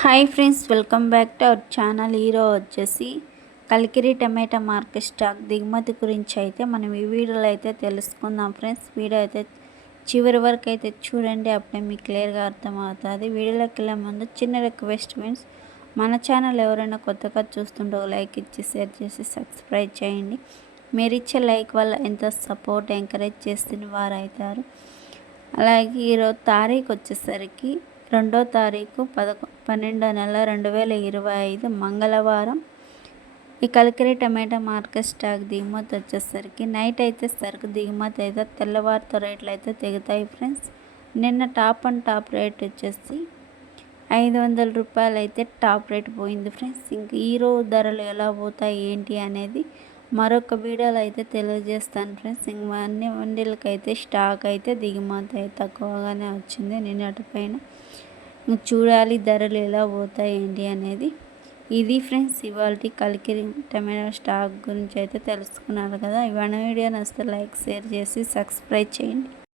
Hi friends welcome back to our channel. Hero వచ్చేసి కలికిరి టమాటా market stock దిగుమతి గురించి అయితే మనం ఈ వీడియోలో అయితే తెలుసుకుందాం ఫ్రెండ్స్. వీడియో అయితే చివరి వరకు అయితే చూడండి అప్పుడే మీకు క్లియర్గా అర్థమవుతుంది. వీడియోలోకి వెళ్ళే ముందు చిన్న రిక్వెస్ట్ ఫ్రెండ్స్ మన ఛానల్ ఎవరైనా కొత్తగా చూస్తుంటే లైక్ ఇచ్చి షేర్ చేసి సబ్స్క్రైబ్ చేయండి. మీరు ఇచ్చే లైక్ వల్ల ఎంత సపోర్ట్ ఎంకరేజ్ చేస్తున్న వారు అవుతారు అలాగే ఈరోజు తారీఖు వచ్చేసరికి రెండో తారీఖు పదకొ పన్నెండో నెల రెండు వేల ఇరవై ఐదు మంగళవారం. ఈ కలికిరి టమాటా మార్కెట్ స్టాక్ దిగుమతి వచ్చేసరికి నైట్ అయితే సరుకు దిగుమతి అయితే తెల్లవారితో రేట్లు అయితే తెగుతాయి ఫ్రెండ్స్. నిన్న టాప్ అండ్ టాప్ రేట్ వచ్చేసి ఐదు వందల రూపాయలు అయితే టాప్ రేట్ పోయింది ఫ్రెండ్స్. ఇంక ఈరోజు ధరలు ఎలా పోతాయి ఏంటి అనేది మరొక వీడియోలో అయితే తెలియజేస్తాను ఫ్రెండ్స్ ఇంక అన్ని స్టాక్ అయితే దిగుమతి తక్కువగానే వచ్చింది నిన్నటి పైన. చూడాలి ధరలు ఎలా పోతాయి ఏంటి అనేది. ఇది ఫ్రెండ్స్ ఇవాళ కలికిరి టమాటో స్టాక్ గురించి అయితే తెలుసుకున్నారు కదా. ఇవాళ వీడియో నచ్చితే లైక్ షేర్ చేసి సబ్స్క్రైబ్ చేయండి.